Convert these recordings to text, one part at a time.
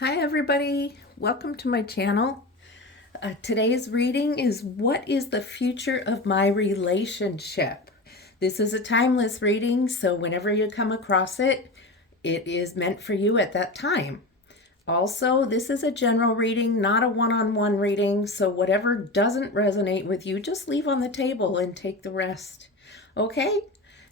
Hi everybody, welcome to my channel. Today's reading is What is the Future of My Relationship? This is a timeless reading, so whenever you come across it, it is meant for you at that time. Also, this is a general reading, not a one-on-one reading, so whatever doesn't resonate with you, just leave on the table and take the rest. Okay?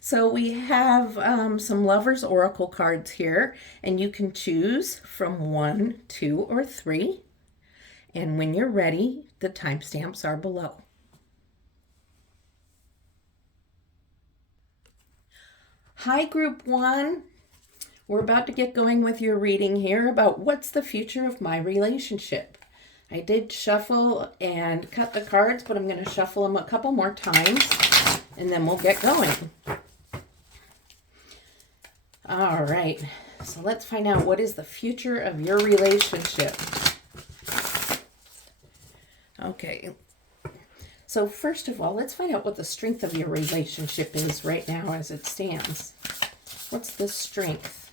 So we have some Lovers Oracle cards here, and you can choose from 1, 2, or 3. And when you're ready, the timestamps are below. Hi, Group 1. We're about to get going with your reading here about what's the future of my relationship. I did shuffle and cut the cards, but I'm going to shuffle them a couple more times, and then we'll get going. All right, so let's find out what is the future of your relationship. Okay, so first of all, let's find out what the strength of your relationship is right now as it stands. What's the strength?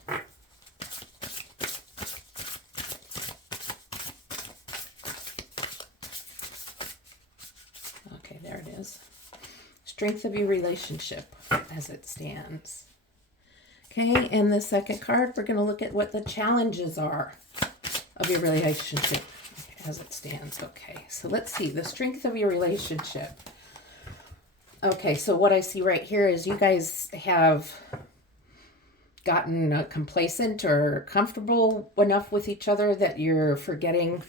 Okay, there it is. Strength of your relationship as it stands. Okay, and the second card, we're going to look at what the challenges are of your relationship as it stands. Okay, so let's see, the strength of your relationship. Okay, so what I see right here is you guys have gotten complacent or comfortable enough with each other that you're forgetting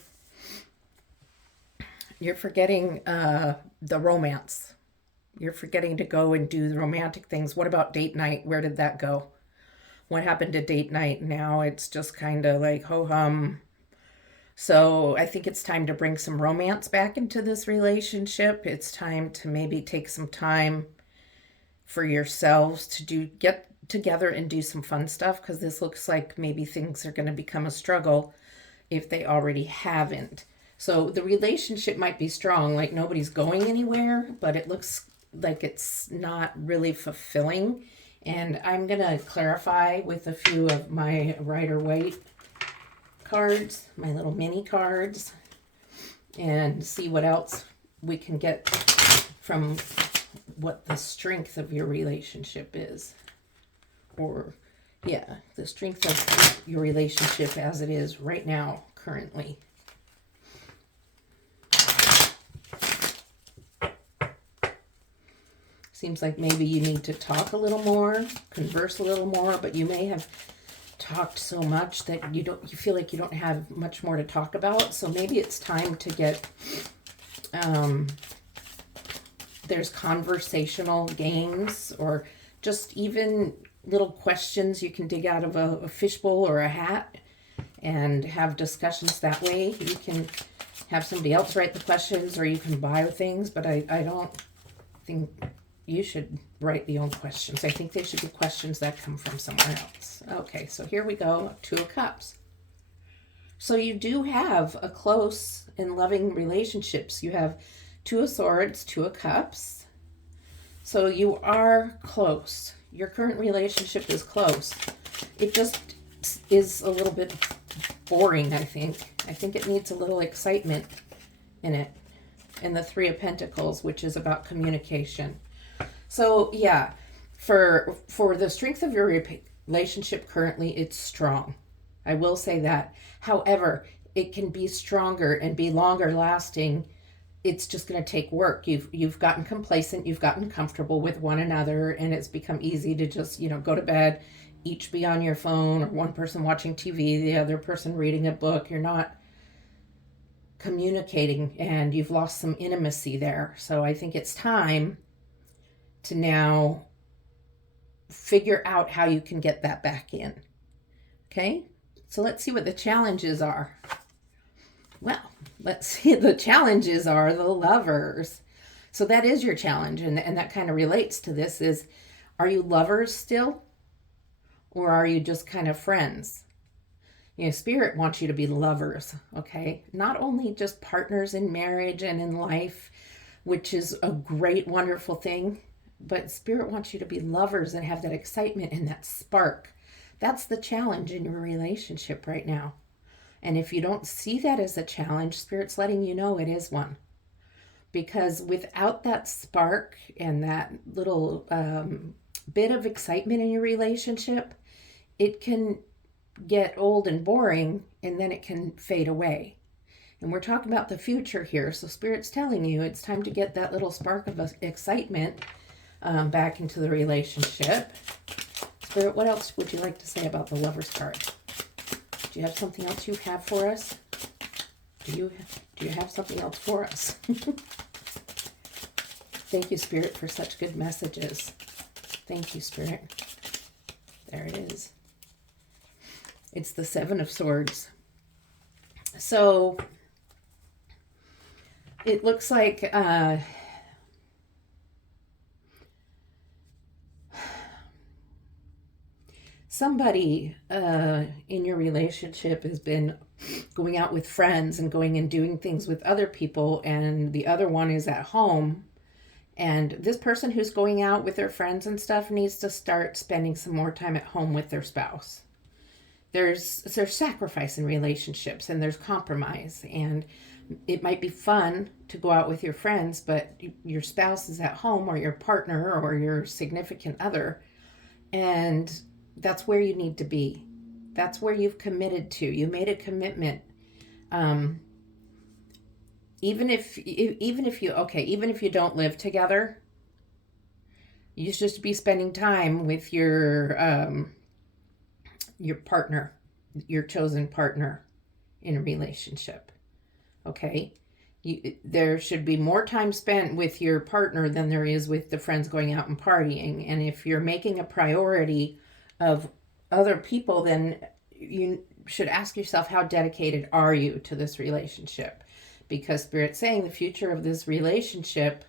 the romance. You're forgetting to go and do the romantic things. What about date night? Where did that go? What happened to date night? Now it's just kind of like ho-hum. So I think it's time to bring some romance back into this relationship. It's time to maybe take some time for yourselves to get together and do some fun stuff, because this looks like maybe things are going to become a struggle if they already haven't. So the relationship might be strong, like nobody's going anywhere, but it looks like it's not really fulfilling. And I'm going to clarify with a few of my Rider-Waite cards, my little mini cards, and see what else we can get from what the strength of your relationship is. Or, yeah, the strength of your relationship as it is right now, currently. Seems like maybe you need to talk a little more, converse a little more, but you may have talked so much that you feel like you don't have much more to talk about. So maybe it's time to get there's conversational games, or just even little questions you can dig out of a fishbowl or a hat and have discussions that way. You can have somebody else write the questions, or you can buy things, but I don't think you should write the own questions. I think they should be questions that come from somewhere else. Okay, so here we go, 2 of Cups. So you do have a close and loving relationships. You have 2 of Swords, 2 of Cups. So you are close. Your current relationship is close. It just is a little bit boring, I think. I think it needs a little excitement in it. And the 3 of Pentacles, which is about communication. So yeah, for the strength of your relationship currently, it's strong. I will say that. However, it can be stronger and be longer lasting. It's just going to take work. You've gotten complacent, you've gotten comfortable with one another, and it's become easy to just, go to bed, each be on your phone, or one person watching TV, the other person reading a book. You're not communicating, and you've lost some intimacy there. So I think it's time to now figure out how you can get that back in. Okay, so let's see what the challenges are. Well, let's see, the challenges are the Lovers. So that is your challenge, and that kind of relates to this is, are you lovers still? Or are you just kind of friends? Spirit wants you to be lovers, okay? Not only just partners in marriage and in life, which is a great, wonderful thing, but Spirit wants you to be lovers and have that excitement and that spark. That's the challenge in your relationship right now. And if you don't see that as a challenge, Spirit's letting you know it is one. Because without that spark and that little bit of excitement in your relationship, it can get old and boring, and then it can fade away. And we're talking about the future here. So Spirit's telling you it's time to get that little spark of excitement back into the relationship. Spirit, what else would you like to say about the Lover's card? Do you have something else you have for us? Do you have something else for us? Thank you, Spirit, for such good messages. Thank you, Spirit. There it is. It's the Seven of Swords. So it looks like somebody in your relationship has been going out with friends and going and doing things with other people, and the other one is at home. And this person who's going out with their friends and stuff needs to start spending some more time at home with their spouse. There's sacrifice in relationships, and there's compromise, and it might be fun to go out with your friends, but your spouse is at home, or your partner or your significant other, and that's where you need to be. That's where you've committed to. You made a commitment. Even if you don't live together, you should just be spending time with your partner, your chosen partner in a relationship. Okay? There should be more time spent with your partner than there is with the friends going out and partying. And if you're making a priority of other people, then you should ask yourself, how dedicated are you to this relationship? Because Spirit's saying the future of this relationship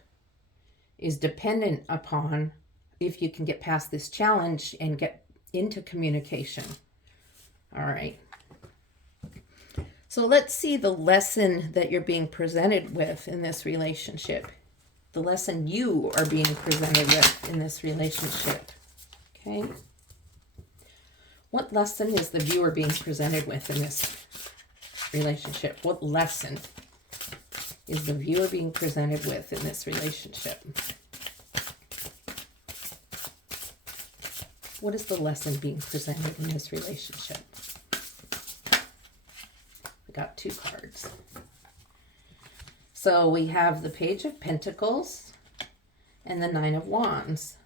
is dependent upon if you can get past this challenge and get into communication. All right. So let's see the lesson that you're being presented with in this relationship. The lesson you are being presented with in this relationship. Okay. What lesson is the viewer being presented with in this relationship? What lesson is the viewer being presented with in this relationship? What is the lesson being presented in this relationship? We got two cards. So we have the Page of Pentacles and the Nine of Wands.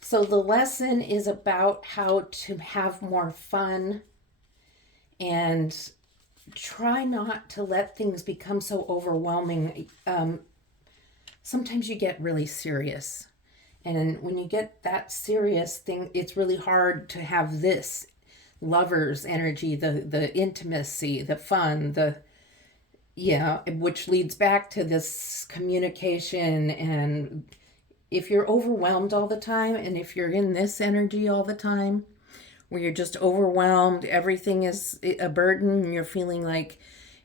So the lesson is about how to have more fun and try not to let things become so overwhelming. Sometimes you get really serious. And when you get that serious thing, it's really hard to have this lover's energy, the intimacy, the fun, which leads back to this communication. And if you're overwhelmed all the time, and if you're in this energy all the time, where you're just overwhelmed, everything is a burden, and you're feeling like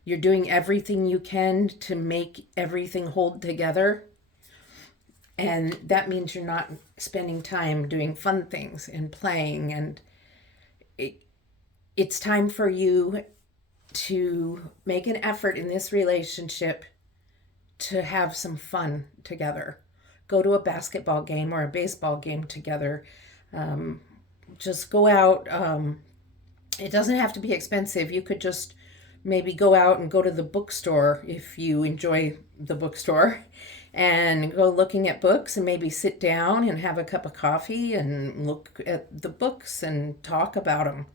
you're doing everything you can to make everything hold together. And that means you're not spending time doing fun things and playing. And it's time for you to make an effort in this relationship to have some fun together. Go to a basketball game or a baseball game together. Just go out. It doesn't have to be expensive. You could just maybe go out and go to the bookstore if you enjoy the bookstore, and go looking at books, and maybe sit down and have a cup of coffee and look at the books and talk about them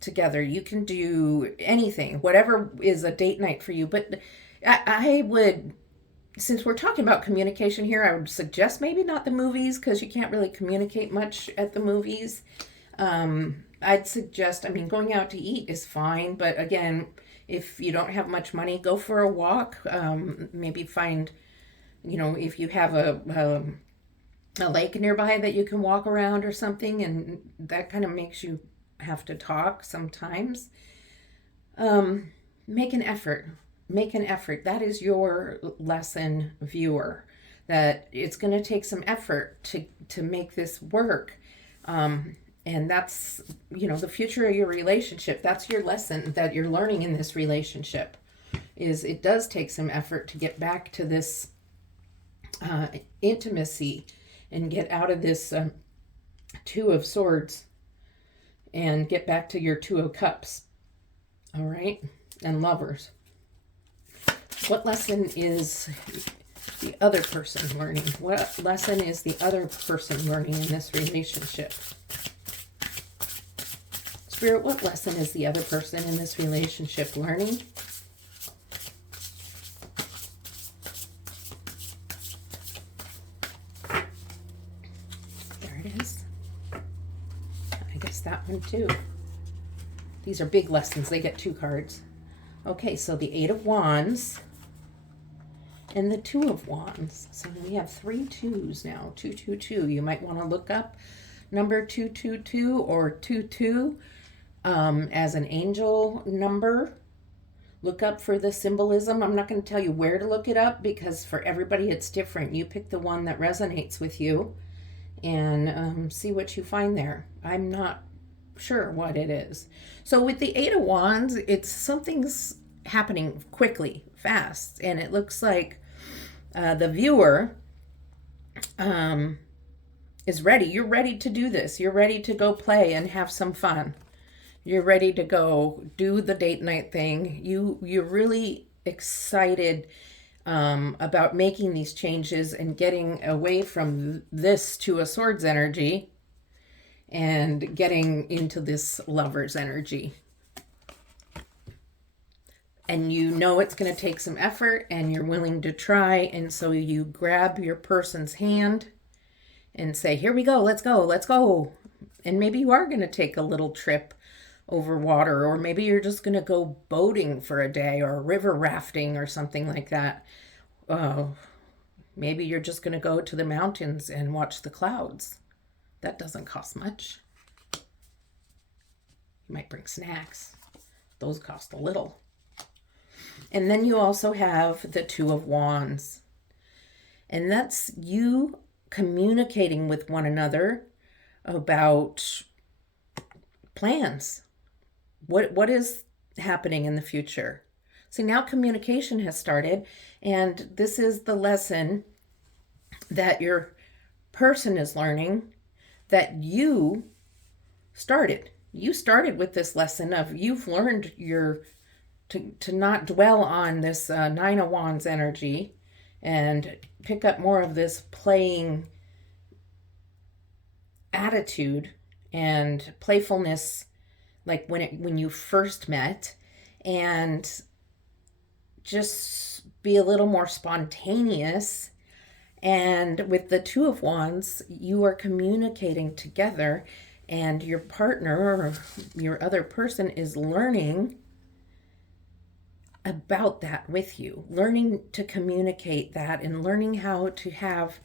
together. You can do anything, whatever is a date night for you. But I would, since we're talking about communication here, I would suggest maybe not the movies, because you can't really communicate much at the movies. I'd suggest, going out to eat is fine, but again, if you don't have much money, go for a walk. Maybe find, if you have a lake nearby that you can walk around or something, and that kind of makes you have to talk sometimes. Make an effort. Make an effort. That is your lesson, viewer, that it's going to take some effort to make this work. And that's, the future of your relationship. That's your lesson that you're learning in this relationship, is it does take some effort to get back to this intimacy and get out of this Two of Swords and get back to your Two of Cups. All right? And Lovers. What lesson is the other person learning? What lesson is the other person learning in this relationship? Spirit, what lesson is the other person in this relationship learning? There it is. I guess that one too. These are big lessons. They get 2 cards. Okay, so the 8 of Wands and the 2 of Wands. So we have 3 2s now. 222. You might want to look up number 222 or 22 as an angel number. Look up for the symbolism. I'm not going to tell you where to look it up because for everybody it's different. You pick the one that resonates with you and see what you find there. I'm not sure what it is. So with the 8 of Wands, it's something's happening quickly, fast, and it looks like the viewer is ready. You're ready to do this. You're ready to go play and have some fun. You're ready to go do the date night thing. You're really excited about making these changes and getting away from this Two of Swords energy and getting into this Lover's energy. And you know it's going to take some effort and you're willing to try. And so you grab your person's hand and say, here we go, let's go, let's go. And maybe you are going to take a little trip over water, or maybe you're just going to go boating for a day or river rafting or something like that. Maybe you're just going to go to the mountains and watch the clouds. That doesn't cost much. You might bring snacks. Those cost a little. And then you also have the 2 of Wands. And that's you communicating with one another about plans. What is happening in the future? See, now communication has started, and this is the lesson that your person is learning that you started. You started with this lesson of you've learned to not dwell on this 9 of Wands energy and pick up more of this playing attitude and playfulness, like when you first met, and just be a little more spontaneous. And with the 2 of Wands, you are communicating together, and your partner or your other person is learning about that with you, learning to communicate that and learning how to have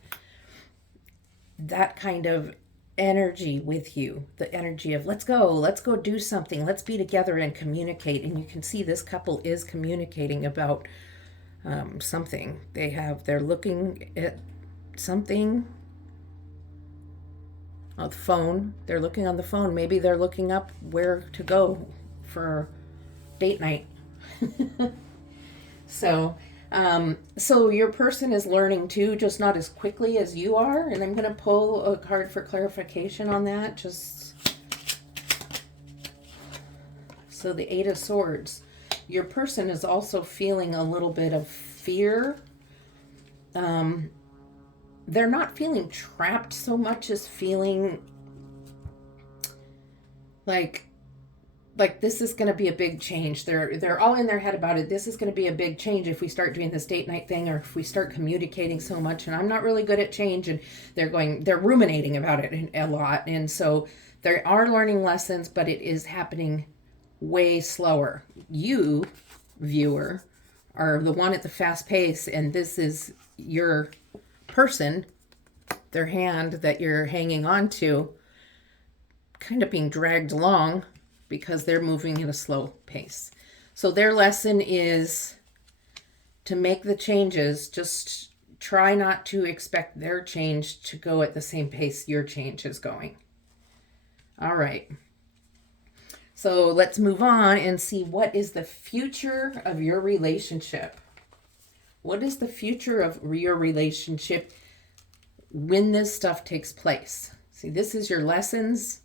that kind of energy with you, the energy of let's go do something, let's be together and communicate. And you can see this couple is communicating about something. They're looking at something on the phone. They're looking on the phone. Maybe they're looking up where to go for date night. So your person is learning too, just not as quickly as you are. And I'm going to pull a card for clarification on that. So the 8 of Swords. Your person is also feeling a little bit of fear. They're not feeling trapped so much as feeling like this is going to be a big change. They're all in their head about it. This is going to be a big change if we start doing this date night thing, or if we start communicating so much, and I'm not really good at change. And they're ruminating about it a lot. And so they are learning lessons, but it is happening way slower. You, viewer, are the one at the fast pace, and this is your person, their hand that you're hanging on to, kind of being dragged along because they're moving at a slow pace. So their lesson is to make the changes. Just try not to expect their change to go at the same pace your change is going. All right. So let's move on and see what is the future of your relationship. What is the future of your relationship when this stuff takes place? See, this is your lessons.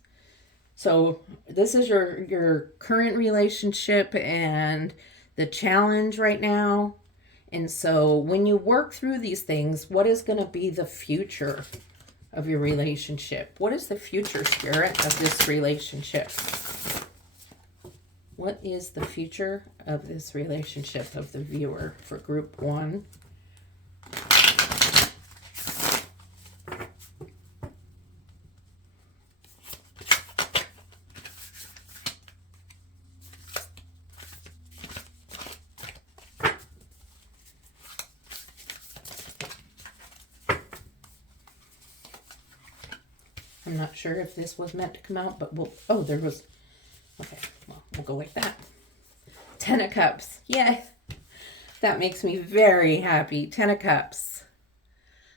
So this is your current relationship and the challenge right now. And so when you work through these things, what is going to be the future of your relationship? What is the future, Spirit, of this relationship? What is the future of this relationship of the viewer for group 1? I'm not sure if this was meant to come out, but oh, there was, okay, well, we'll go like that. 10 of Cups, yeah, that makes me very happy. 10 of Cups.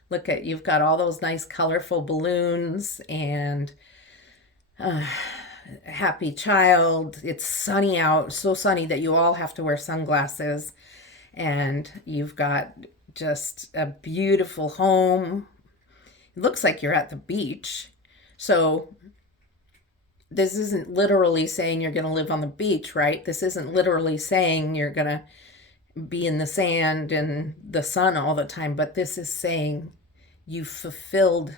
Look at, you've got all those nice colorful balloons and happy child. It's sunny out, so sunny that you all have to wear sunglasses. And you've got just a beautiful home. It looks like you're at the beach. So this isn't literally saying you're going to live on the beach, right? This isn't literally saying you're going to be in the sand and the sun all the time, but this is saying you fulfilled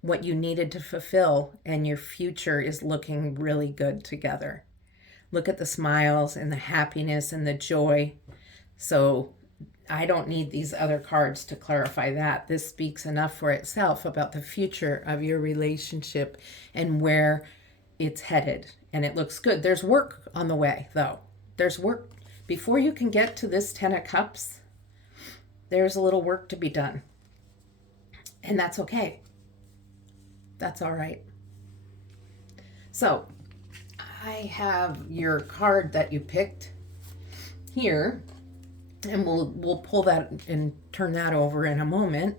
what you needed to fulfill and your future is looking really good together. Look at the smiles and the happiness and the joy. So I don't need these other cards to clarify that. This speaks enough for itself about the future of your relationship and where it's headed. And it looks good. There's work on the way, though. There's work. Before you can get to this 10 of Cups, there's a little work to be done. And that's okay. That's all right. So I have your card that you picked here. And we'll pull that and turn that over in a moment.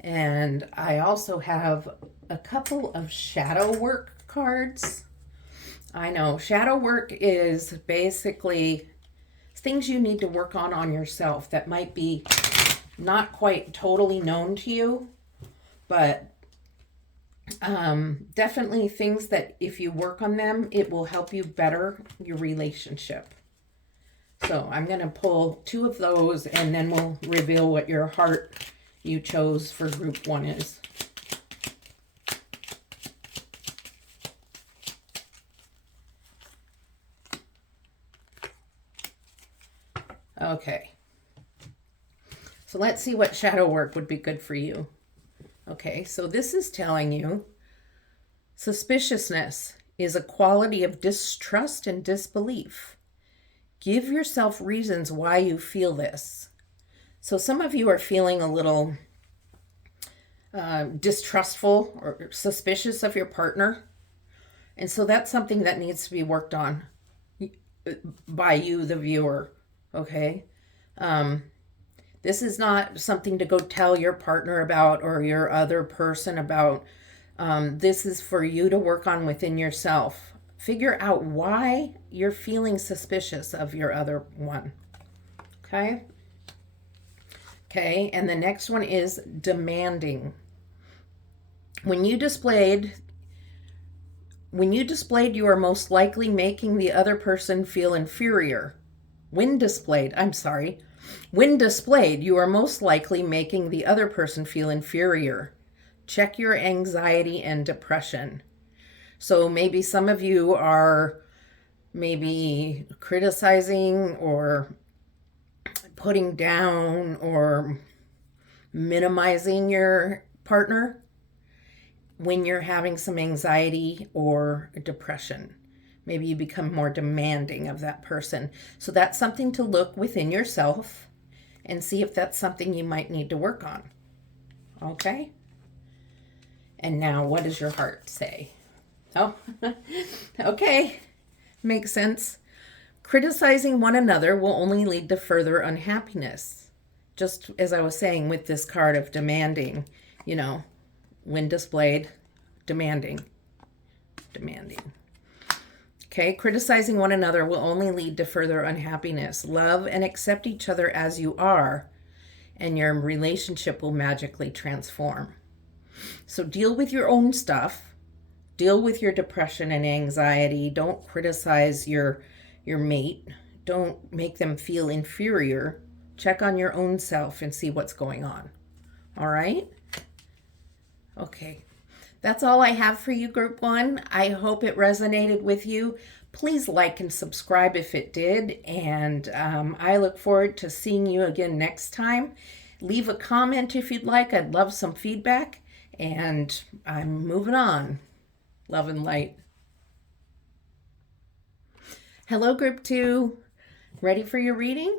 And I also have a couple of shadow work cards. I know shadow work is basically things you need to work on yourself that might be not quite totally known to you, but definitely things that if you work on them, it will help you better your relationship. So I'm going to pull 2 of those and then we'll reveal what your heart you chose for group 1 is. Okay. So let's see what shadow work would be good for you. Okay, so this is telling you suspiciousness is a quality of distrust and disbelief. Give yourself reasons why you feel this. So some of you are feeling a little distrustful or suspicious of your partner. And so that's something that needs to be worked on by you, the viewer. Okay? This is not something to go tell your partner about or your other person about. This is for you to work on within yourself. Figure out why you're feeling suspicious of your other one. Okay? Okay, and the next one is demanding. When you displayed, you are most likely making the other person feel inferior. When displayed, you are most likely making the other person feel inferior. Check your anxiety and depression. So maybe some of you are maybe criticizing or putting down or minimizing your partner when you're having some anxiety or depression. Maybe you become more demanding of that person. So that's something to look within yourself and see if that's something you might need to work on. Okay? And now, what does your heart say? Oh, okay. Makes sense. Criticizing one another will only lead to further unhappiness. Just as I was saying with this card of demanding, when displayed, demanding. Okay, criticizing one another will only lead to further unhappiness. Love and accept each other as you are, and your relationship will magically transform. So deal with your own stuff. Deal with your depression and anxiety. Don't criticize your mate. Don't make them feel inferior. Check on your own self and see what's going on. All right? Okay. That's all I have for you, Group 1. I hope it resonated with you. Please like and subscribe if it did. And I look forward to seeing you again next time. Leave a comment if you'd like. I'd love some feedback. And I'm moving on. Love and light. Hello, Group 2. Ready for your reading?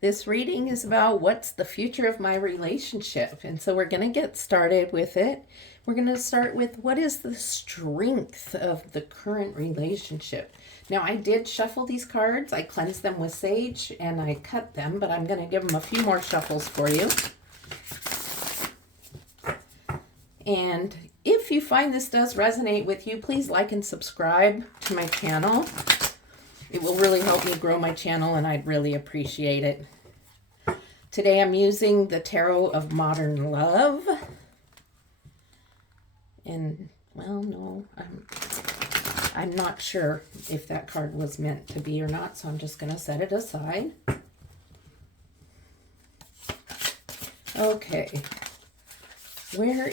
This reading is about what's the future of my relationship. And so we're going to get started with it. We're going to start with what is the strength of the current relationship. Now, I did shuffle these cards. I cleansed them with sage and I cut them, but I'm going to give them a few more shuffles for you. And if you find this does resonate with you, please like and subscribe to my channel. It will really help me grow my channel and I'd really appreciate it. Today I'm using the Tarot of Modern Love. And, well, no, I'm not sure if that card was meant to be or not, so I'm just going to set it aside. Okay. Where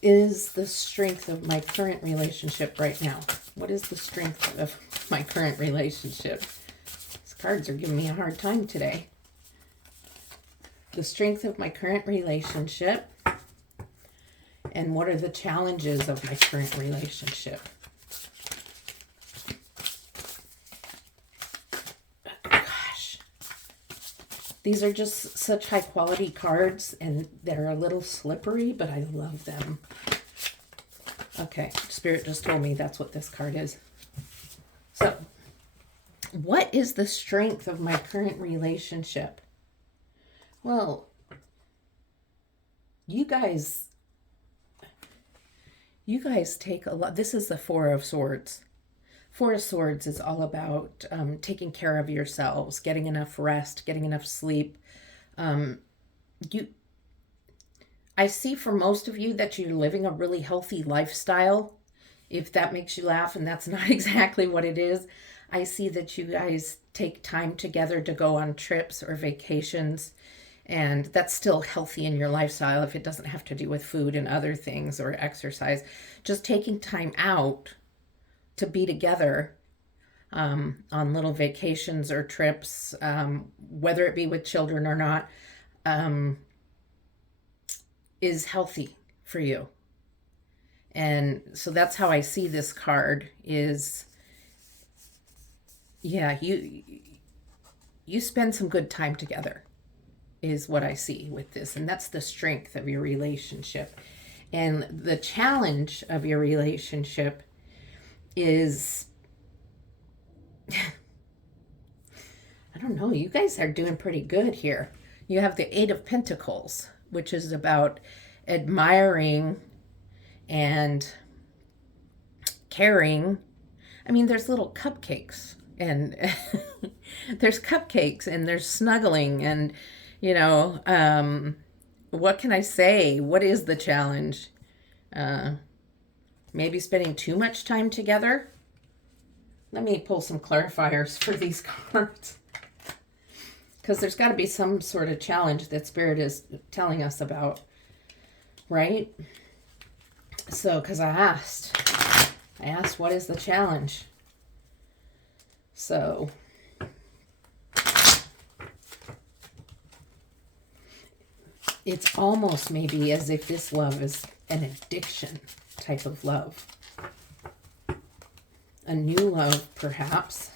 is the strength of my current relationship right now? What is the strength of my current relationship? These cards are giving me a hard time today. The strength of my current relationship. And what are the challenges of my current relationship? Gosh. These are just such high quality cards and they're a little slippery, but I love them. Okay, Spirit just told me that's what this card is. So, what is the strength of my current relationship? Well, you guys take a lot. This is the Four of Swords. Four of Swords is all about taking care of yourselves, getting enough rest, getting enough sleep. I see for most of you that you're living a really healthy lifestyle. If that makes you laugh, and that's not exactly what it is. I see that you guys take time together to go on trips or vacations. And that's still healthy in your lifestyle if it doesn't have to do with food and other things or exercise. Just taking time out to be together on little vacations or trips, whether it be with children or not, is healthy for you. And so that's how I see this card is, yeah, you spend some good time together. Is what I see with this. And that's the strength of your relationship. And the challenge of your relationship is, I don't know, you guys are doing pretty good here. You have the Eight of Pentacles, which is about admiring and caring. I mean, there's little cupcakes and there's cupcakes and there's snuggling and you know, what can I say? What is the challenge? Maybe spending too much time together? Let me pull some clarifiers for these cards. Because there's got to be some sort of challenge that Spirit is telling us about, right? So, because I asked what is the challenge? So, it's almost maybe as if this love is an addiction type of love. A new love, perhaps.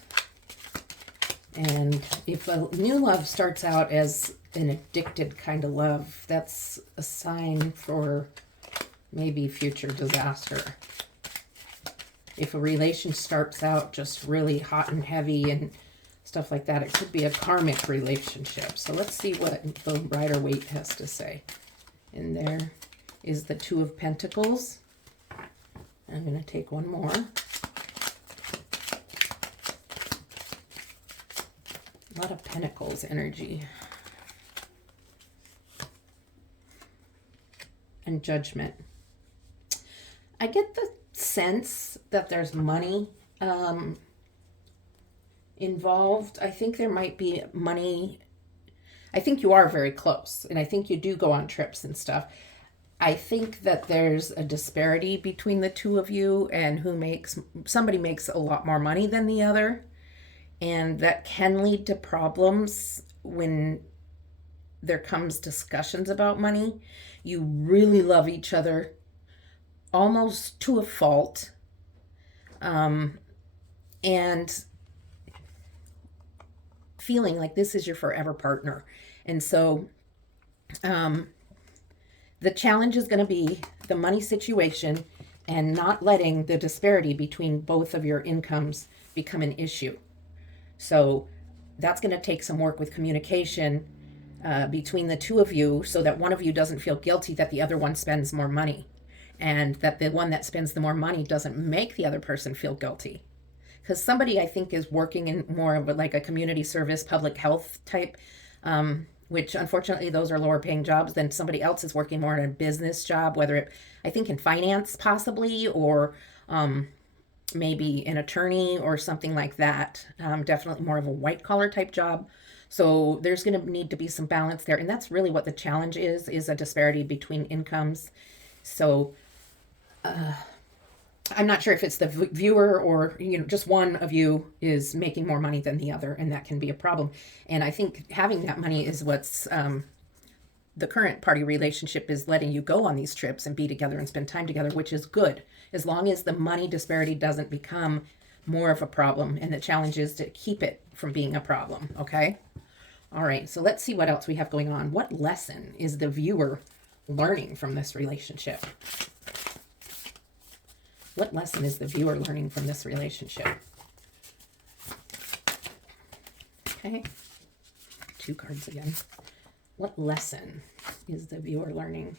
And if a new love starts out as an addicted kind of love, that's a sign for maybe future disaster. If a relation starts out just really hot and heavy and stuff like that, it could be a karmic relationship. So let's see what the Rider-Waite has to say. And there is the Two of Pentacles. I'm going to take one more. A lot of Pentacles energy. And Judgment. I get the sense that there's money involved. I think there might be money. I think you are very close, and I think you do go on trips and stuff. I think that there's a disparity between the two of you, and somebody makes a lot more money than the other, and that can lead to problems when there comes discussions about money. You really love each other almost to a fault, and feeling like this is your forever partner. And so the challenge is going to be the money situation and not letting the disparity between both of your incomes become an issue. So that's going to take some work with communication between the two of you, so that one of you doesn't feel guilty that the other one spends more money, and that the one that spends the more money doesn't make the other person feel guilty. Because somebody, I think, is working in more of like a community service, public health type, which unfortunately those are lower paying jobs. Than somebody else is working more in a business job, I think in finance possibly, or maybe an attorney or something like that. Definitely more of a white collar type job. So there's going to need to be some balance there. And that's really what the challenge is a disparity between incomes. So I'm not sure if it's the viewer or, just one of you is making more money than the other, and that can be a problem. And I think having that money is what's the current party relationship is letting you go on these trips and be together and spend time together, which is good, as long as the money disparity doesn't become more of a problem. And the challenge is to keep it from being a problem. Okay. All right. So let's see what else we have going on. What lesson is the viewer learning from this relationship? What lesson is the viewer learning from this relationship? Okay. 2 cards again. What lesson is the viewer learning?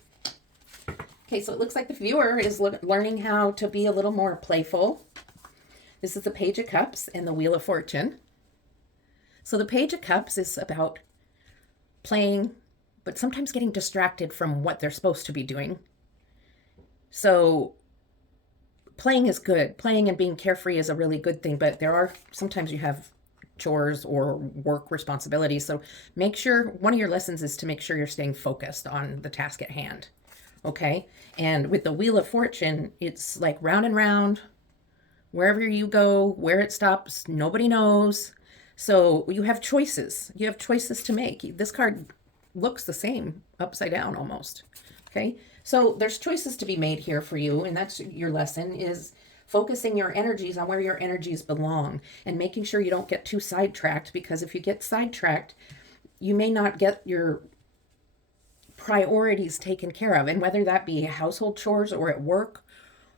Okay, so it looks like the viewer is learning how to be a little more playful. This is the Page of Cups and the Wheel of Fortune. So the Page of Cups is about playing, but sometimes getting distracted from what they're supposed to be doing. So playing is good. Playing and being carefree is a really good thing, but sometimes you have chores or work responsibilities. So make sure, one of your lessons is to make sure you're staying focused on the task at hand. Okay. And with the Wheel of Fortune, it's like round and round, wherever you go, where it stops, nobody knows. So you have choices. You have choices to make. This card looks the same upside down almost. Okay. So there's choices to be made here for you, and that's your lesson, is focusing your energies on where your energies belong and making sure you don't get too sidetracked, because if you get sidetracked, you may not get your priorities taken care of. And whether that be household chores or at work,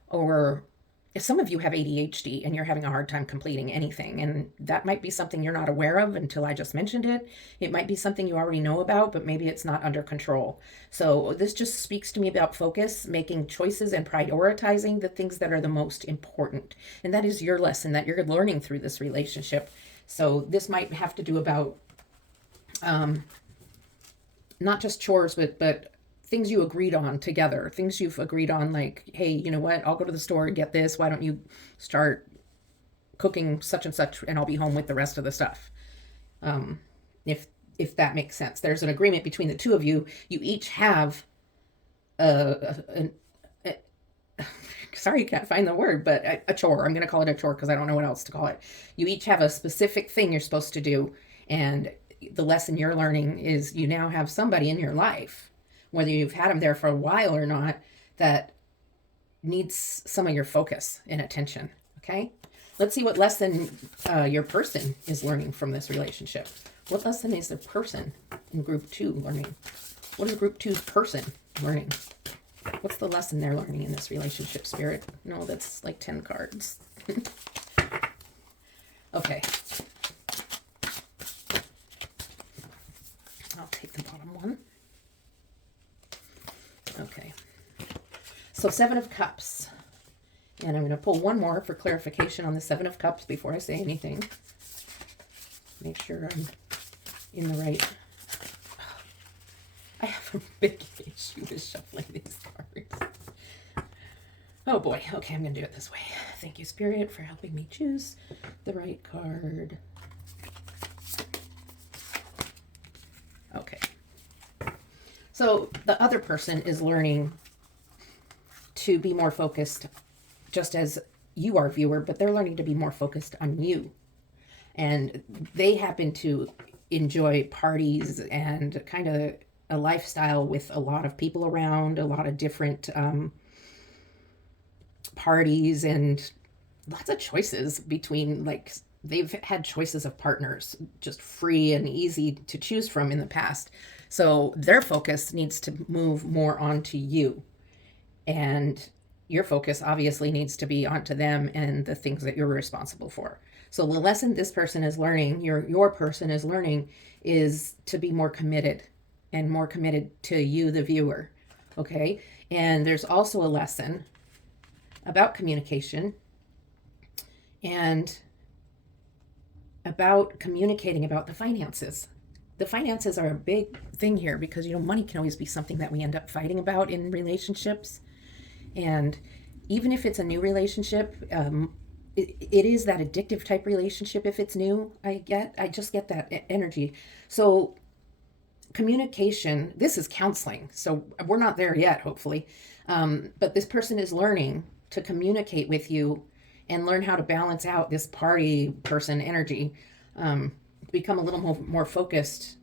or if some of you have ADHD and you're having a hard time completing anything, and that might be something you're not aware of until I just mentioned it. It might be something you already know about, but maybe it's not under control. So this just speaks to me about focus, making choices, and prioritizing the things that are the most important. And that is your lesson that you're learning through this relationship. So this might have to do about not just chores, but things you agreed on together, things you've agreed on, like, hey, you know what, I'll go to the store and get this. Why don't you start cooking such and such, and I'll be home with the rest of the stuff. If that makes sense. There's an agreement between the two of you. You each have sorry, I can't find the word, but a chore. I'm going to call it a chore because I don't know what else to call it. You each have a specific thing you're supposed to do. And the lesson you're learning is you now have somebody in your life, whether you've had them there for a while or not, that needs some of your focus and attention. Okay. Let's see what lesson your person is learning from this relationship. What lesson is the person in group 2 learning? What is group 2's person learning? What's the lesson they're learning in this relationship, Spirit? No, that's like 10 cards. Okay. I'll take the bottom one. Okay. So 7 of Cups And I'm going to pull one more for clarification on the Seven of Cups before I say anything. Make sure I'm in the right. I have a big issue with shuffling these cards. Oh boy. Okay, I'm going to do it this way. Thank you, Spirit, for helping me choose the right card. Okay. So the other person is learning to be more focused, just as you are, viewer, but they're learning to be more focused on you. And they happen to enjoy parties and kind of a lifestyle with a lot of people around, a lot of different parties, and lots of choices between, like, they've had choices of partners just free and easy to choose from in the past. So their focus needs to move more onto you. And your focus obviously needs to be onto them and the things that you're responsible for. So the lesson this person is learning, your person is learning, is to be more committed and more committed to you, the viewer. Okay? And there's also a lesson about communication and about communicating about the finances. The finances are a big thing here because, money can always be something that we end up fighting about in relationships. And even if it's a new relationship, it is that addictive type relationship. If it's new, I just get that energy. So communication, this is counseling. So we're not there yet, hopefully. But this person is learning to communicate with you and learn how to balance out this party person energy. Become a little more focused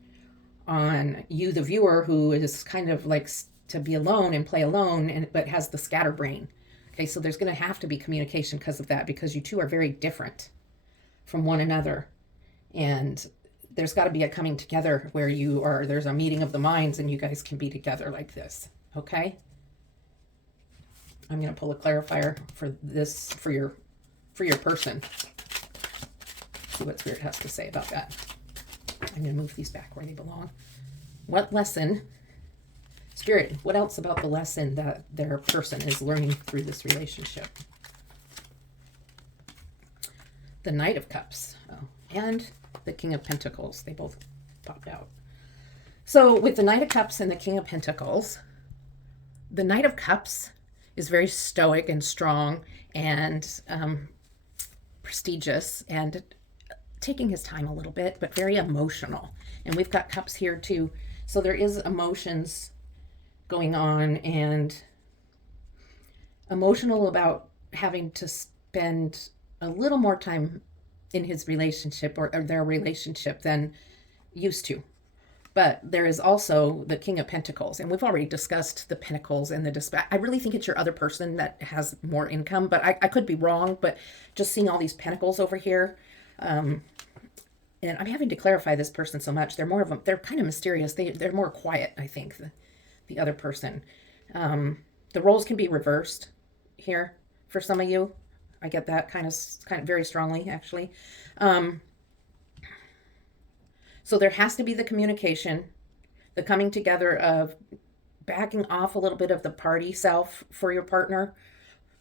on you, the viewer, who is kind of like to be alone and play alone, but has the scatterbrain. Okay, so there's going to have to be communication because of that, because you two are very different from one another. And there's got to be a coming together where there's a meeting of the minds and you guys can be together like this. Okay? I'm going to pull a clarifier for this, for your person. See what Spirit has to say about that. I'm going to move these back where they belong. What lesson, Spirit, what else about the lesson that their person is learning through this relationship? The Knight of Cups. And the King of Pentacles. They both popped out. So with the Knight of Cups and the King of Pentacles, the Knight of Cups is very stoic and strong and prestigious and taking his time a little bit, but very emotional. And we've got cups here too. So there is emotions going on, and emotional about having to spend a little more time in his relationship or their relationship than used to. But there is also the King of Pentacles, and we've already discussed the Pentacles and the dispatch. I really think it's your other person that has more income, but I could be wrong. But just seeing all these Pentacles over here, and I'm having to clarify this person so much. They're kind of mysterious. They're more quiet, I think, the other person. The roles can be reversed here for some of you. I get that kind of very strongly, actually. So there has to be the communication, the coming together of backing off a little bit of the party self for your partner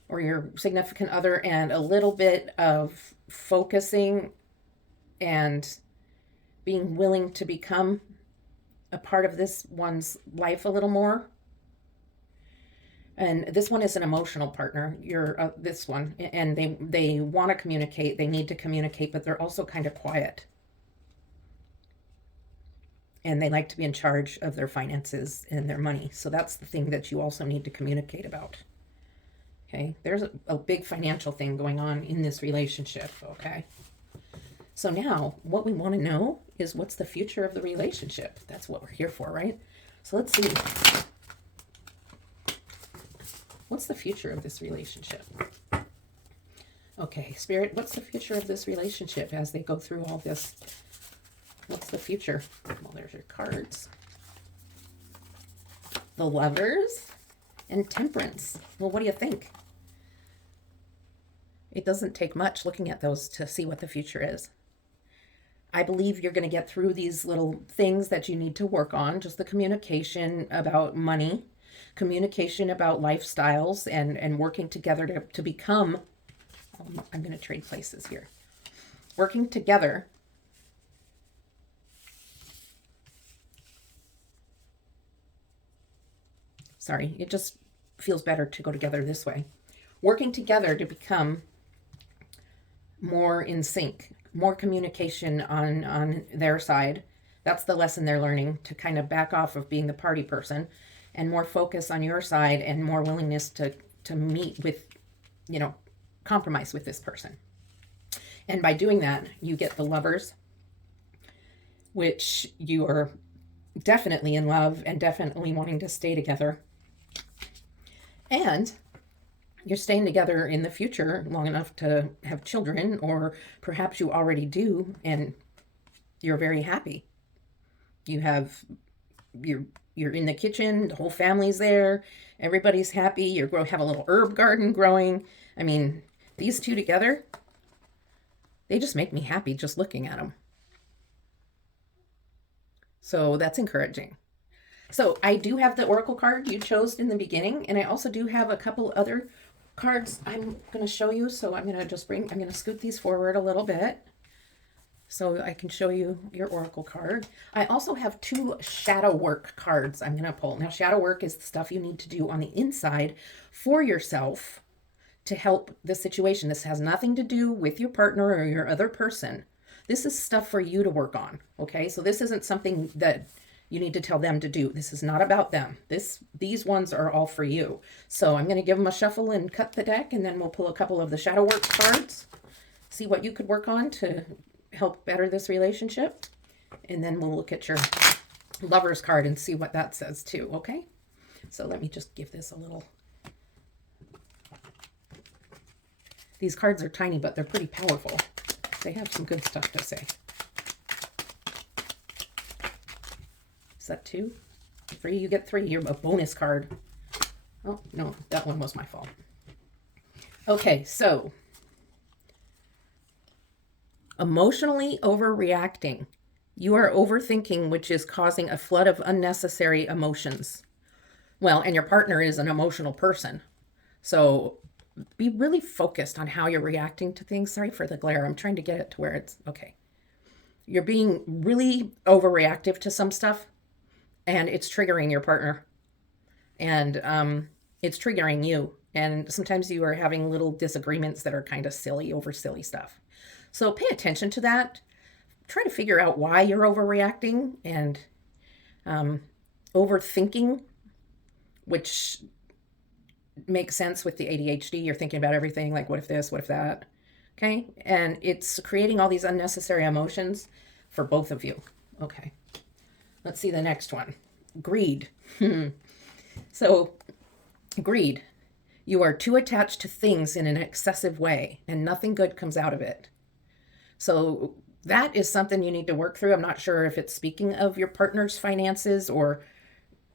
or your significant other, and a little bit of focusing and being willing to become a part of this one's life a little more. And this one is an emotional partner. You're this one, and they want to communicate. They need to communicate, but they're also kind of quiet. And they like to be in charge of their finances and their money. So that's the thing that you also need to communicate about. Okay, there's a big financial thing going on in this relationship. Okay, so now what we want to know is, what's the future of the relationship? That's what we're here for, right? So let's see. What's the future of this relationship? Okay, Spirit, what's the future of this relationship as they go through all this? What's the future? Well, there's your cards. The Lovers and Temperance. Well, what do you think? It doesn't take much looking at those to see what the future is. I believe you're going to get through these little things that you need to work on, just the communication about money, communication about lifestyles and working together to become, I'm going to trade places here. Working together sorry, it just feels better to go together this way. Working together to become more in sync, more communication on their side. That's the lesson they're learning, to kind of back off of being the party person and more focus on your side and more willingness to meet with, compromise with this person. And by doing that, you get the Lovers, which you are definitely in love and definitely wanting to stay together. And you're staying together in the future long enough to have children, or perhaps you already do and you're very happy. You're in the kitchen, the whole family's there, everybody's happy, you have a little herb garden growing. I mean, these two together, they just make me happy just looking at them. So that's encouraging. So I do have the Oracle card you chose in the beginning, and I also do have a couple other cards I'm going to show you. So I'm going to scoot these forward a little bit so I can show you your Oracle card. I also have 2 shadow work cards I'm going to pull. Now, shadow work is the stuff you need to do on the inside for yourself to help the situation. This has nothing to do with your partner or your other person. This is stuff for you to work on, okay? So this isn't something that you need to tell them to do. This is not about them. These ones are all for you. So I'm going to give them a shuffle and cut the deck, and then we'll pull a couple of the shadow work cards, see what you could work on to help better this relationship. And then we'll look at your Lovers card and see what that says too, okay? So let me just give this a little. These cards are tiny, but they're pretty powerful. They have some good stuff to say. Is that 2? 3? You get 3. You're a bonus card. Oh, no, that one was my fault. Okay, so emotionally overreacting. You are overthinking, which is causing a flood of unnecessary emotions. Well, and your partner is an emotional person. So be really focused on how you're reacting to things. Sorry for the glare. I'm trying to get it to where it's okay. You're being really overreactive to some stuff, and it's triggering your partner, and it's triggering you. And sometimes you are having little disagreements that are kind of silly over silly stuff. So pay attention to that. Try to figure out why you're overreacting and overthinking, which makes sense with the ADHD. You're thinking about everything like, what if this, what if that? Okay. And it's creating all these unnecessary emotions for both of you. Okay. Let's see the next one. Greed. So greed. You are too attached to things in an excessive way, and nothing good comes out of it. So that is something you need to work through. I'm not sure if it's speaking of your partner's finances or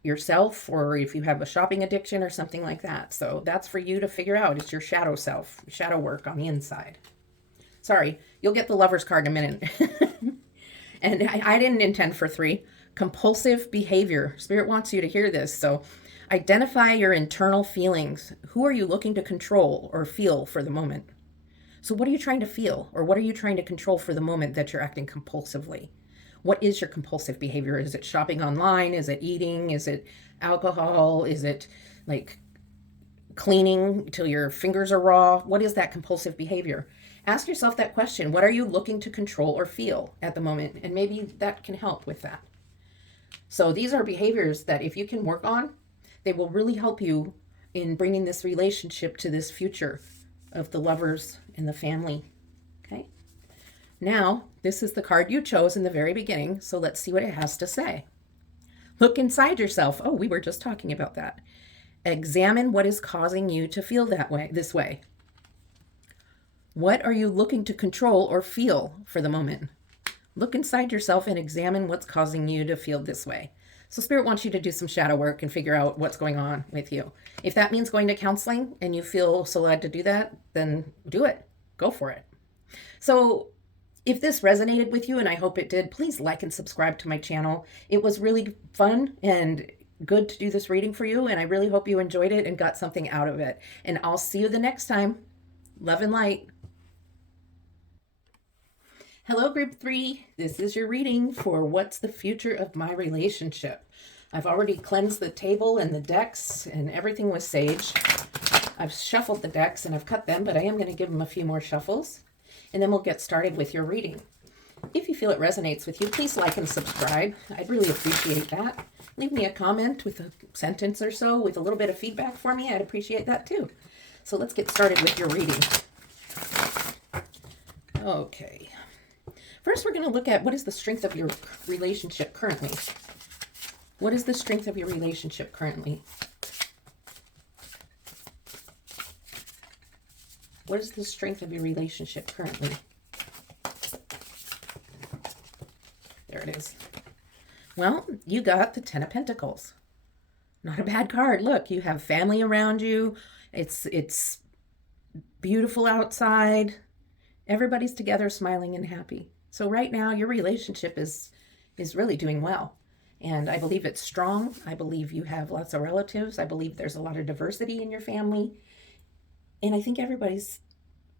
yourself, or if you have a shopping addiction or something like that. So that's for you to figure out. It's your shadow self, shadow work on the inside. Sorry, you'll get the Lovers card in a minute. And I didn't intend for 3. Compulsive behavior. Spirit wants you to hear this. So identify your internal feelings. Who are you looking to control or feel for the moment? So what are you trying to feel, or what are you trying to control for the moment that you're acting compulsively? What is your compulsive behavior? Is it shopping online? Is it eating? Is it alcohol? Is it like cleaning till your fingers are raw? What is that compulsive behavior? Ask yourself that question. What are you looking to control or feel at the moment? And maybe that can help with that. So these are behaviors that if you can work on, they will really help you in bringing this relationship to this future of the Lovers and the family. Okay. Now, this is the card you chose in the very beginning. So let's see what it has to say. Look inside yourself. Oh, we were just talking about that. Examine what is causing you to feel this way. What are you looking to control or feel for the moment? Look inside yourself and examine what's causing you to feel this way. So Spirit wants you to do some shadow work and figure out what's going on with you. If that means going to counseling and you feel so led to do that, then do it. Go for it. So if this resonated with you, and I hope it did, please like and subscribe to my channel. It was really fun, and good to do this reading for you, and I really hope you enjoyed it and got something out of it. And I'll see you the next time. Love and light. Hello, group 3. This is your reading for What's the Future of My Relationship. I've already cleansed the table and the decks and everything with sage. I've shuffled the decks and I've cut them, but I am going to give them a few more shuffles. And then we'll get started with your reading. If you feel it resonates with you, please like and subscribe. I'd really appreciate that. Leave me a comment with a sentence or so with a little bit of feedback for me. I'd appreciate that too. So let's get started with your reading. Okay. First, we're going to look at what is the strength of your relationship currently. What is the strength of your relationship currently? What is the strength of your relationship currently? There it is. Well, you got the Ten of Pentacles. Not a bad card. Look, you have family around you. It's beautiful outside. Everybody's together smiling and happy. So right now your relationship is really doing well. And I believe it's strong. I believe you have lots of relatives. I believe there's a lot of diversity in your family. And I think everybody's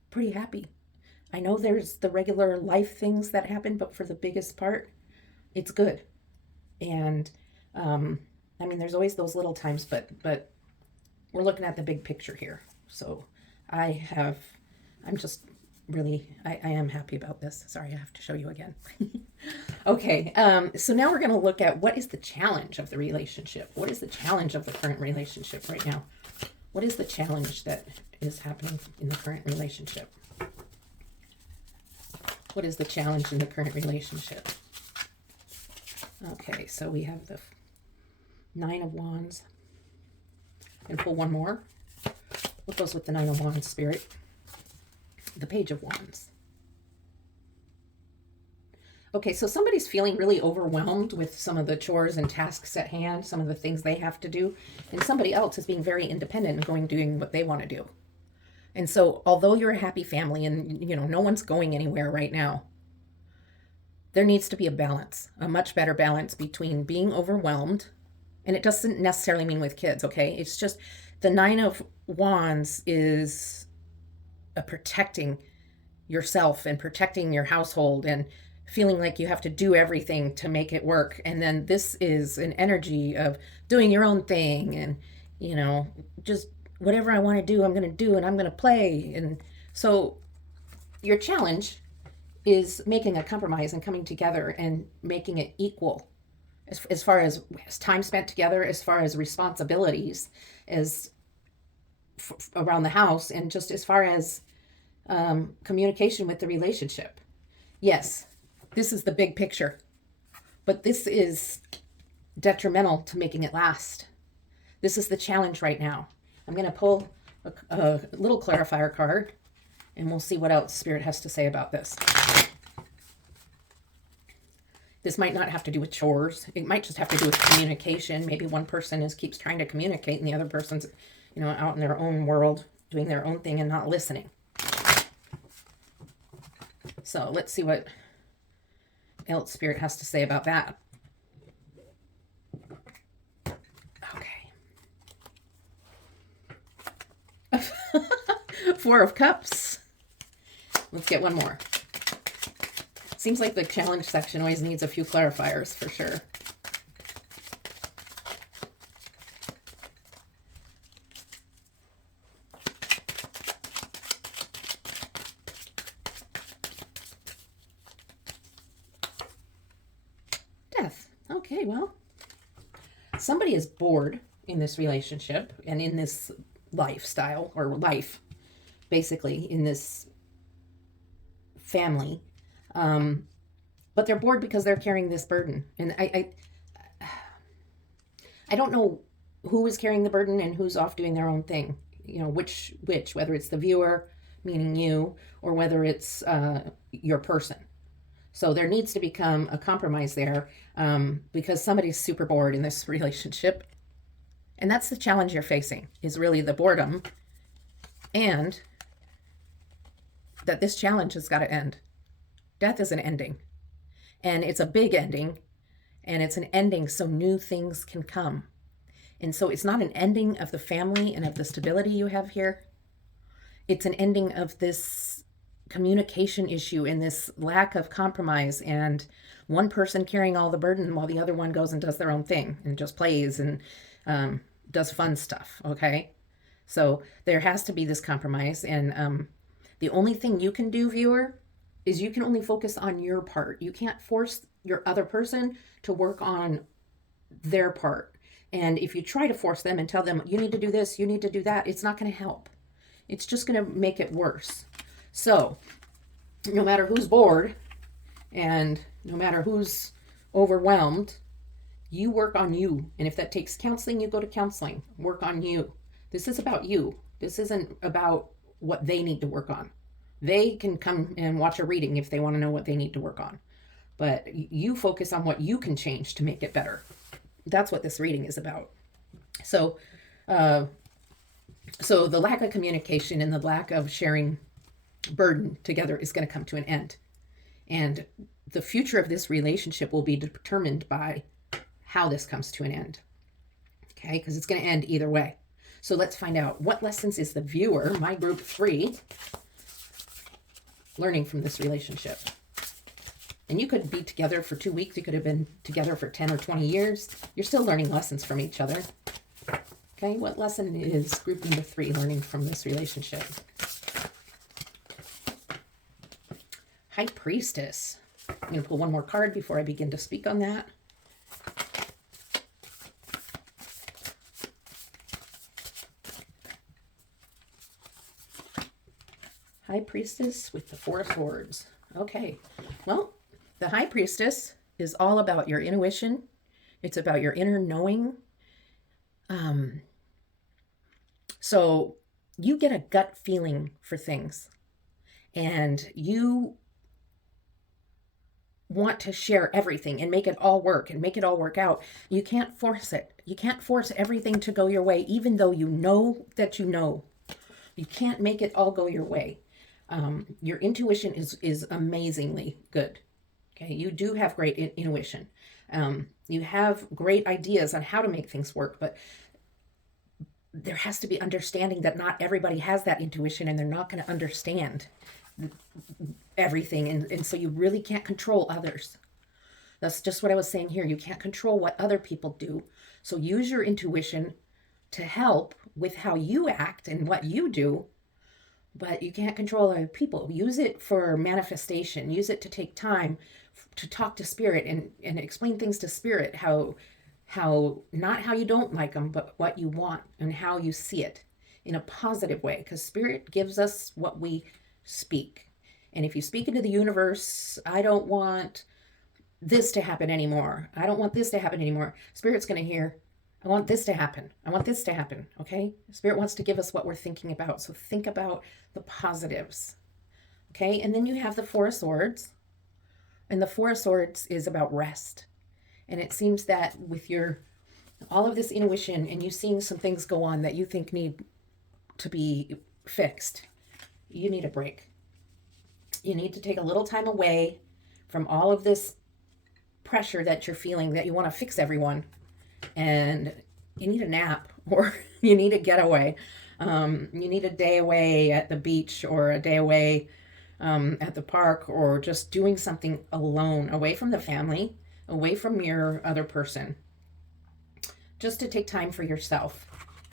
pretty happy. I know there's the regular life things that happen, but for the biggest part, it's good. And I mean, there's always those little times, but we're looking at the big picture here. So I'm just really, I am happy about this. Sorry, I have to show you again. Okay, so now we're going to look at what is the challenge of the relationship. What is the challenge of the current relationship right now? What is the challenge that is happening in the current relationship? What is the challenge in the current relationship? Okay, so we have the Nine of Wands. And pull one more. What goes with the Nine of Wands, Spirit? The Page of Wands. Okay, so somebody's feeling really overwhelmed with some of the chores and tasks at hand, some of the things they have to do, and somebody else is being very independent and doing what they want to do. And so, although you're a happy family and, you know, no one's going anywhere right now, there needs to be a balance, a much better balance between being overwhelmed, and it doesn't necessarily mean with kids, okay? It's just the Nine of Wands is protecting yourself and protecting your household and feeling like you have to do everything to make it work. And then this is an energy of doing your own thing and, you know, just whatever I want to do, I'm going to do, and I'm going to play. And so your challenge is making a compromise and coming together and making it equal as far as time spent together, as far as responsibilities, as around the house, and just as far as communication with the relationship. Yes, this is the big picture, but this is detrimental to making it last. This is the challenge right now. I'm going to pull a little clarifier card, and we'll see what else Spirit has to say about this. This might not have to do with chores. It might just have to do with communication. Maybe one person keeps trying to communicate and the other person's, you know, out in their own world doing their own thing and not listening. So let's see what else Spirit has to say about that. Okay. Four of Cups. Let's get one more. Seems like the challenge section always needs a few clarifiers for sure. Death. Okay, well, somebody is bored in this relationship and in this lifestyle, or life, basically, in this family. But they're bored because they're carrying this burden. And I don't know who is carrying the burden and who's off doing their own thing. You know, which, whether it's the viewer, meaning you, or whether it's your person. So there needs to become a compromise there, because somebody's super bored in this relationship. And that's the challenge you're facing, is really the boredom, and that this challenge has got to end. Death is an ending, and it's a big ending, and it's an ending so new things can come. And so it's not an ending of the family and of the stability you have here. It's an ending of this communication issue and this lack of compromise, and one person carrying all the burden while the other one goes and does their own thing and just plays and does fun stuff. Okay. So there has to be this compromise. And the only thing you can do, viewer, is you can only focus on your part. You can't force your other person to work on their part. And if you try to force them and tell them, you need to do this, you need to do that, it's not going to help. It's just going to make it worse. So no matter who's bored and no matter who's overwhelmed, you work on you. And if that takes counseling, you go to counseling. Work on you. This is about you. This isn't about what they need to work on. They can come and watch a reading if they want to know what they need to work on. But you focus on what you can change to make it better. That's what this reading is about. So the lack of communication and the lack of sharing burden together is going to come to an end. And the future of this relationship will be determined by how this comes to an end. Okay, because it's going to end either way. So let's find out, what lessons is the viewer, my group 3, learning from this relationship? And you could be together for 2 weeks. You could have been together for 10 or 20 years. You're still learning lessons from each other. Okay, what lesson is group number 3 learning from this relationship? High Priestess. I'm going to pull one more card before I begin to speak on that. High Priestess with the 4 of Swords. Okay, well, the High Priestess is all about your intuition. It's about your inner knowing. So you get a gut feeling for things, and you want to share everything and make it all work and make it all work out. You can't force it. You can't force everything to go your way, even though you know that you know. You can't make it all go your way. Your intuition is amazingly good. Okay, you do have great intuition. You have great ideas on how to make things work, but there has to be understanding that not everybody has that intuition, and they're not going to understand everything. And so you really can't control others. That's just what I was saying here. You can't control what other people do. So use your intuition to help with how you act and what you do, but you can't control other people. Use it for manifestation. Use it to take time to talk to spirit and explain things to spirit, how not how you don't like them, but what you want and how you see it in a positive way, because spirit gives us what we speak. And if you speak into the universe, I don't want this to happen anymore, I don't want this to happen anymore, spirit's going to hear, I want this to happen, I want this to happen. Okay, spirit wants to give us what we're thinking about. So think about the positives. Okay, and then you have the 4 of Swords, and the 4 of Swords is about rest. And it seems that with your all of this intuition and you seeing some things go on that you think need to be fixed, you need a break. You need to take a little time away from all of this pressure that you're feeling, that you want to fix everyone, and you need a nap, or you need a getaway. You need a day away at the beach, or a day away at the park, or just doing something alone, away from the family, away from your other person, just to take time for yourself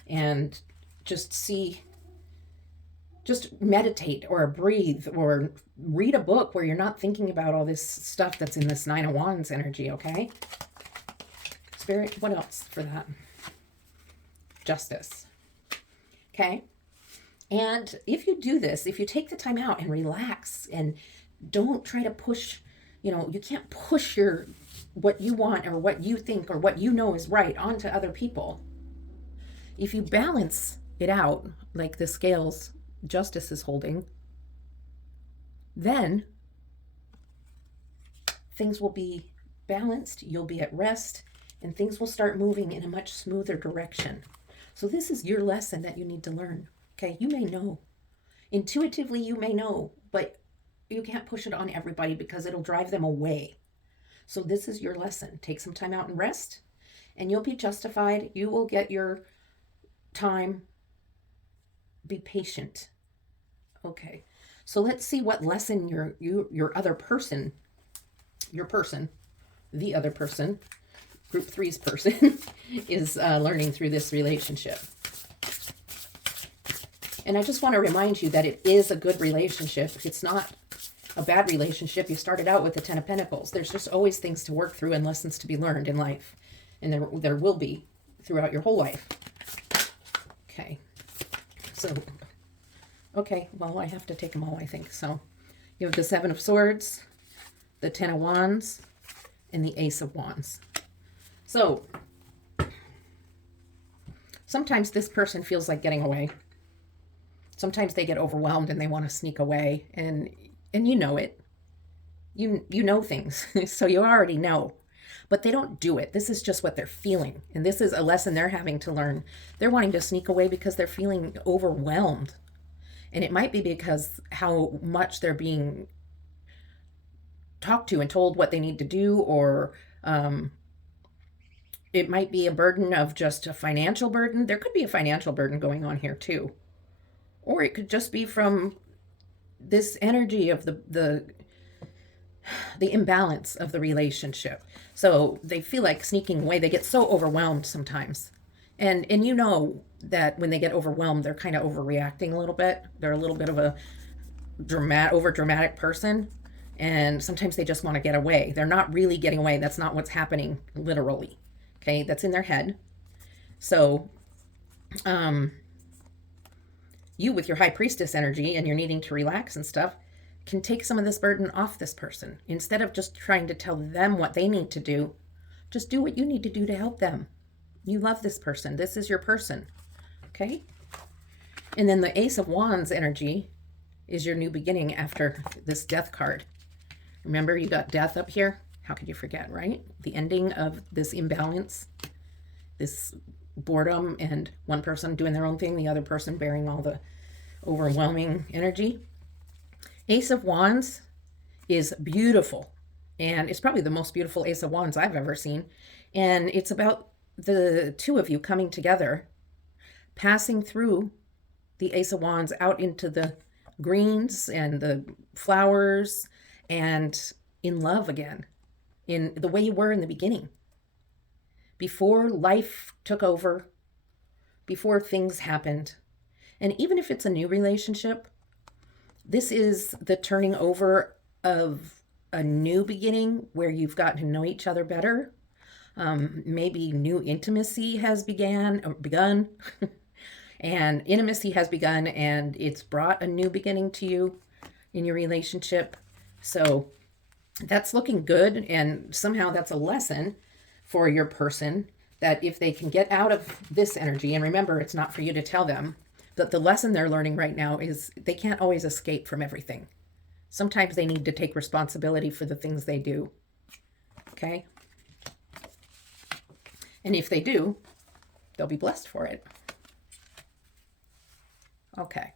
and just meditate or breathe or read a book where you're not thinking about all this stuff that's in this 9 of Wands energy. Okay, Spirit, what else for that? Justice. Okay, and if you do this, if you take the time out and relax and don't try to push, you can't push what you want or what you think or what you know is right onto other people. If you balance it out like the scales Justice is holding, then things will be balanced, you'll be at rest, and things will start moving in a much smoother direction. So this is your lesson that you need to learn. Okay, you may know. Intuitively, you may know, but you can't push it on everybody because it'll drive them away. So this is your lesson. Take some time out and rest, and you'll be justified. You will get your time. Be patient. Okay. So let's see what lesson your other person, the other person, group three's person, is learning through this relationship. And I just want to remind you that it is a good relationship. It's not a bad relationship. You started out with the Ten of Pentacles. There's just always things to work through and lessons to be learned in life. And there will be throughout your whole life. Okay. So, okay, well, I have to take them all, I think. So, you have the Seven of Swords, the Ten of Wands, and the Ace of Wands. So, sometimes this person feels like getting away. Sometimes they get overwhelmed and they want to sneak away, and you know it. You know things, so you already know. But they don't do it. This is just what they're feeling, and this is a lesson they're having to learn. They're wanting to sneak away because they're feeling overwhelmed, and it might be because how much they're being talked to and told what they need to do, or it might be a burden of just a financial burden. There could be a financial burden going on here too. Or it could just be from this energy of the imbalance of the relationship. So they feel like sneaking away. They get so overwhelmed sometimes. And you know that when they get overwhelmed, they're kind of overreacting a little bit. They're a little bit of a over dramatic person. And sometimes they just want to get away. They're not really getting away. That's not what's happening literally. Okay, that's in their head. So, you with your High Priestess energy and you're needing to relax and stuff can take some of this burden off this person. Instead of just trying to tell them what they need to do, just do what you need to do to help them. You love this person. This is your person. Okay? And then the Ace of Wands energy is your new beginning after this Death card. Remember, you got death up here? How could you forget, right? The ending of this imbalance, this boredom, and one person doing their own thing, the other person bearing all the overwhelming energy. Ace of Wands is beautiful, and it's probably the most beautiful Ace of Wands I've ever seen. And it's about the two of you coming together, passing through the Ace of Wands out into the greens and the flowers, and in love again, in the way you were in the beginning. Before life took over, before things happened. And even if it's a new relationship, this is the turning over of a new beginning where you've gotten to know each other better. Maybe new intimacy has begun, and intimacy has begun, and it's brought a new beginning to you in your relationship. So that's looking good, and somehow that's a lesson for your person, that if they can get out of this energy, and remember, it's not for you to tell them, that the lesson they're learning right now is they can't always escape from everything. Sometimes they need to take responsibility for the things they do. Okay? And if they do, they'll be blessed for it. Okay.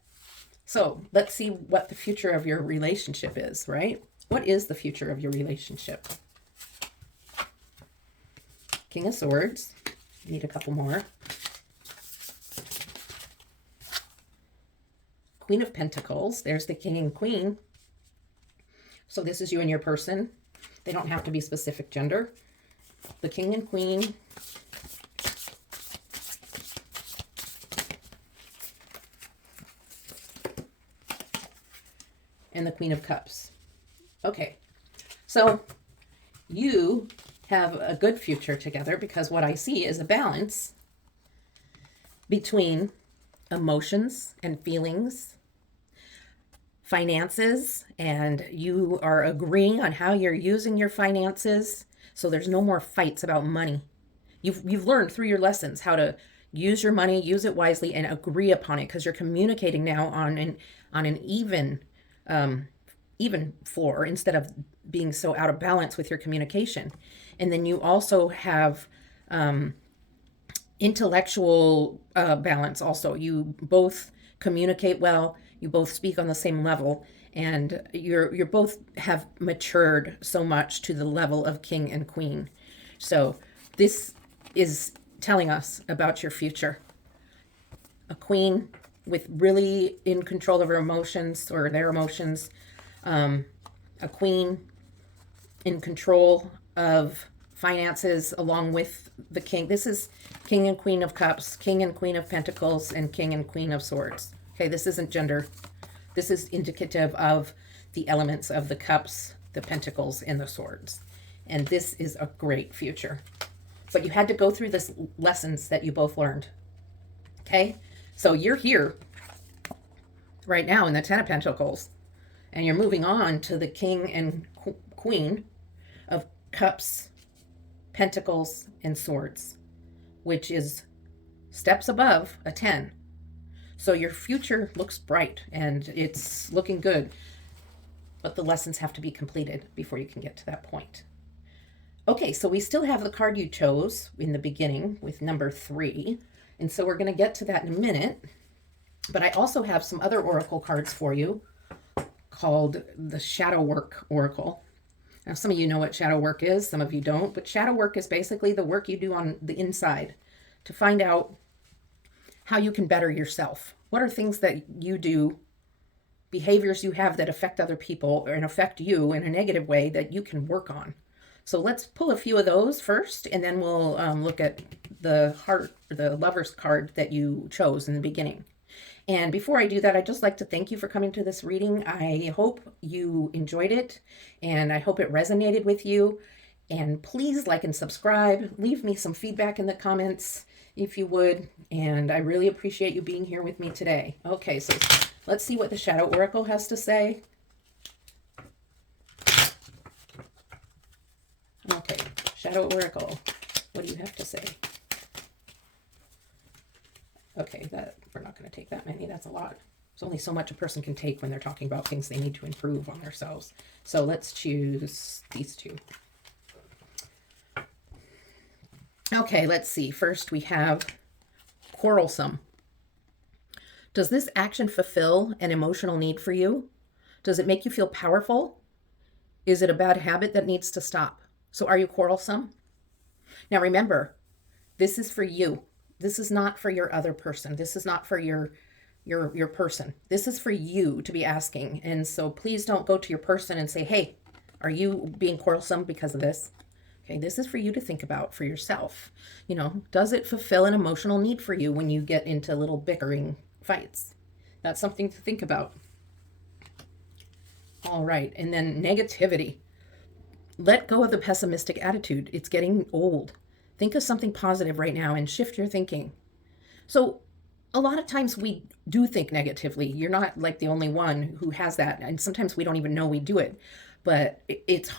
So let's see what the future of your relationship is, right? What is the future of your relationship? King of Swords. Need a couple more. Queen of Pentacles. There's the King and Queen. So this is you and your person. They don't have to be specific gender. The King and Queen. And the Queen of Cups. Okay. So you have a good future together, because what I see is a balance between emotions and feelings, finances, and you are agreeing on how you're using your finances. So there's no more fights about money. You've learned through your lessons how to use your money, use it wisely, and agree upon it, because you're communicating now on an even floor, instead of being so out of balance with your communication. And then you also have intellectual balance also. You both communicate well, you both speak on the same level, and you're both have matured so much to the level of King and Queen. So this is telling us about your future. A queen with really in control of her emotions or their emotions. A queen in control of finances along with the king. This is king and queen of cups, king and queen of pentacles, and king and queen of swords. Okay, this isn't gender. This is indicative of the elements of the cups, the pentacles, and the swords. And this is a great future. But you had to go through this lessons that you both learned. Okay? So you're here right now in the Ten of Pentacles. And you're moving on to the king and queen of cups, pentacles, and swords, which is steps above a 10. So your future looks bright and it's looking good. But the lessons have to be completed before you can get to that point. Okay, so we still have the card you chose in the beginning with number 3. And so we're going to get to that in a minute. But I also have some other oracle cards for you called the Shadow Work Oracle. Now, some of you know what shadow work is, some of you don't. But shadow work is basically the work you do on the inside to find out how you can better yourself. What are things that you do, behaviors you have that affect other people and affect you in a negative way that you can work on? So let's pull a few of those first, and then we'll look at the heart, the Lover's card that you chose in the beginning. And before I do that, I'd just like to thank you for coming to this reading. I hope you enjoyed it, and I hope it resonated with you. And please like and subscribe. Leave me some feedback in the comments if you would. And I really appreciate you being here with me today. Okay, so let's see what the Shadow Oracle has to say. Okay, Shadow Oracle, what do you have to say? Okay, that we're not going to take that many. That's a lot. There's only so much a person can take when they're talking about things they need to improve on themselves. So let's choose these two. Okay, let's see. First we have quarrelsome. Does this action fulfill an emotional need for you? Does it make you feel powerful? Is it a bad habit that needs to stop? So are you quarrelsome? Now remember, this is for you. This is not for your other person. This is not for your person. This is for you to be asking. And so please don't go to your person and say, hey, are you being quarrelsome because of this? Okay, this is for you to think about for yourself. You know, does it fulfill an emotional need for you when you get into little bickering fights? That's something to think about. All right, and then negativity. Let go of the pessimistic attitude. It's getting old. Think of something positive right now and shift your thinking. So a lot of times we do think negatively. You're not like the only one who has that. And sometimes we don't even know we do it. But it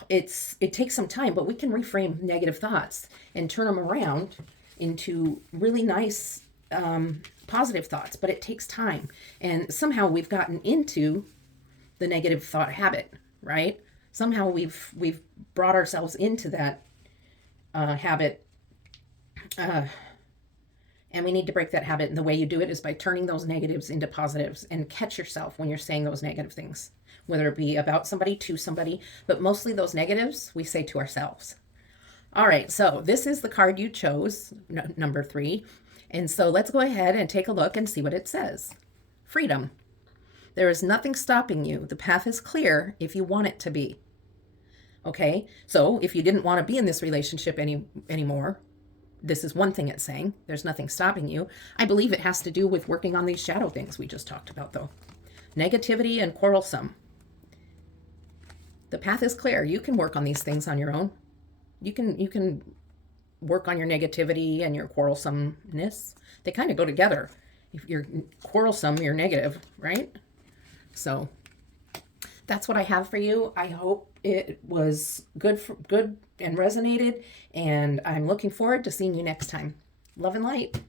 takes some time, but we can reframe negative thoughts and turn them around into really nice, positive thoughts. But it takes time. And somehow we've gotten into the negative thought habit, right? Somehow we've brought ourselves into that habit. And we need to break that habit. And the way you do it is by turning those negatives into positives, and catch yourself when you're saying those negative things, whether it be about somebody, to somebody, but mostly those negatives we say to ourselves. All right, so this is the card you chose, number 3. And so let's go ahead and take a look and see what it says. Freedom. There is nothing stopping you. The path is clear if you want it to be. Okay, so if you didn't want to be in this relationship anymore, this is one thing it's saying. There's nothing stopping you. I believe it has to do with working on these shadow things we just talked about, though. Negativity and quarrelsome. The path is clear. You can work on these things on your own. You can work on your negativity and your quarrelsomeness. They kind of go together. If you're quarrelsome, you're negative, right? So that's what I have for you. I hope it was good and resonated, and I'm looking forward to seeing you next time. Love and light.